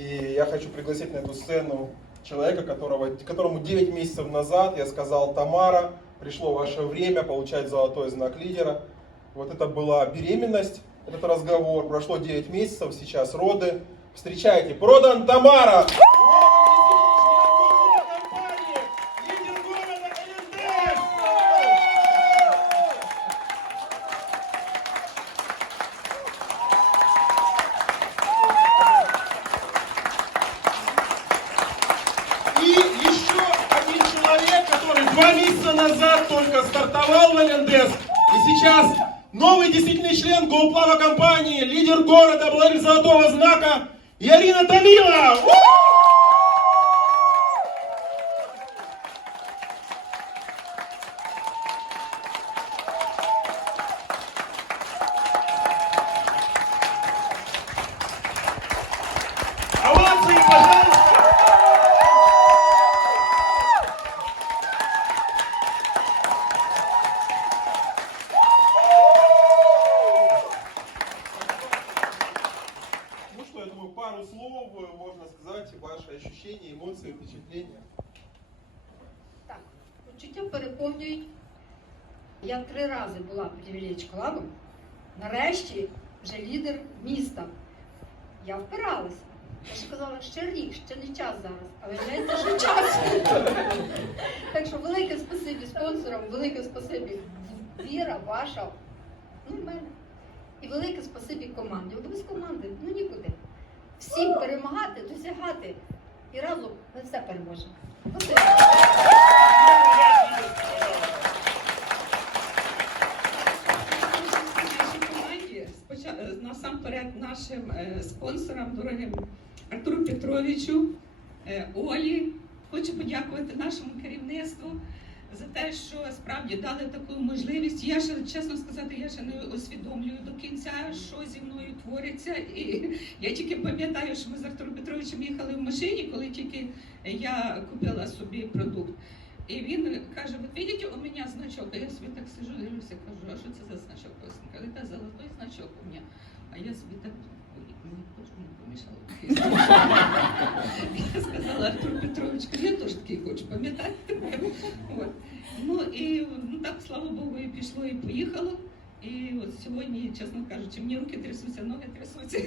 И я хочу пригласить на эту сцену человека, которого, которому 9 месяцев назад я сказал, Тамара, пришло ваше время получать золотой знак лидера. Вот это была беременность, этот разговор. Прошло 9 месяцев, сейчас роды. Встречайте, продан Тамара! Месяца назад только стартовал на Лендес. и сейчас новый действительный член Гоуплава компании, лидер города, благодаря золотого знака Ярина Томила. Пару слов э, можно сказать, ваши ощущения, эмоции, впечатления. Так, почуття переповнюють. Я три рази була привілеч клабом. Нарешті вже лідер міста. Я впиралася. Я ж казала, ще рік, ще не час зараз, але виявляється, що час. Так що велике спасибі спонсорам, велике спасибі віра ваша, ну і мене. І велике спасибі команді. От без команди, ну нікуди. Всім перемагати, досягати. І разом ми все переможемо. Насамперед нашим е, спонсорам, дорогим Артуру Петровичу, е, Олі. Хочу подякувати нашому керівництву за те, що справді дали таку можливість. Я ще чесно сказати, я ще не усвідомлюю до кінця, що зі мною твориться. І я тільки пам'ятаю, що ми з Артуром Петровичем їхали в машині, коли тільки я купила собі продукт. І він каже: от видите, у мене значок. А я собі так сижу, дивлюся, кажу, а що це за значок? Він каже, це золотой значок у мене. А я собі так «Ой. Я сказала Артур Петрович, я теж такий хочу, пам'ятаєте? Ну і ну, так, слава Богу, і пішло, і поїхало. І от сьогодні, чесно кажучи, мені руки трясуться, ноги трясуться.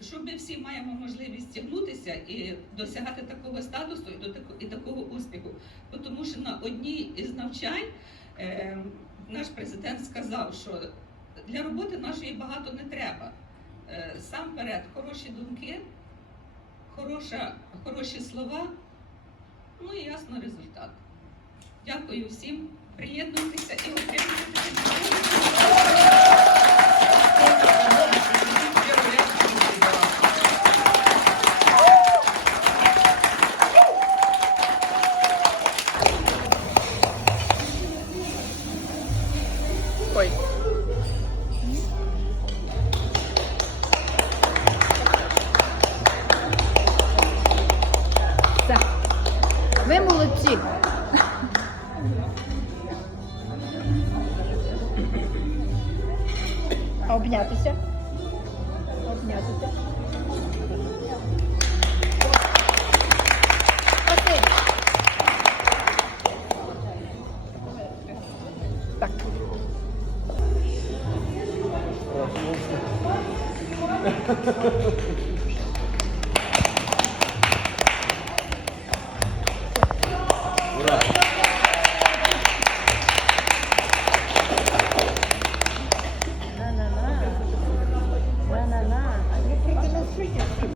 Що ми всі маємо можливість тягнутися і досягати такого статусу і, до і такого успіху. Тому що на одній із навчань е, наш президент сказав, що для роботи нашої багато не треба. Е, сам перед хороші думки, хороша, хороші слова, ну і ясно результат. Дякую всім. Приєднуйтеся і отримуйте. Ви молодці. А обнятися? Обнятися. Так.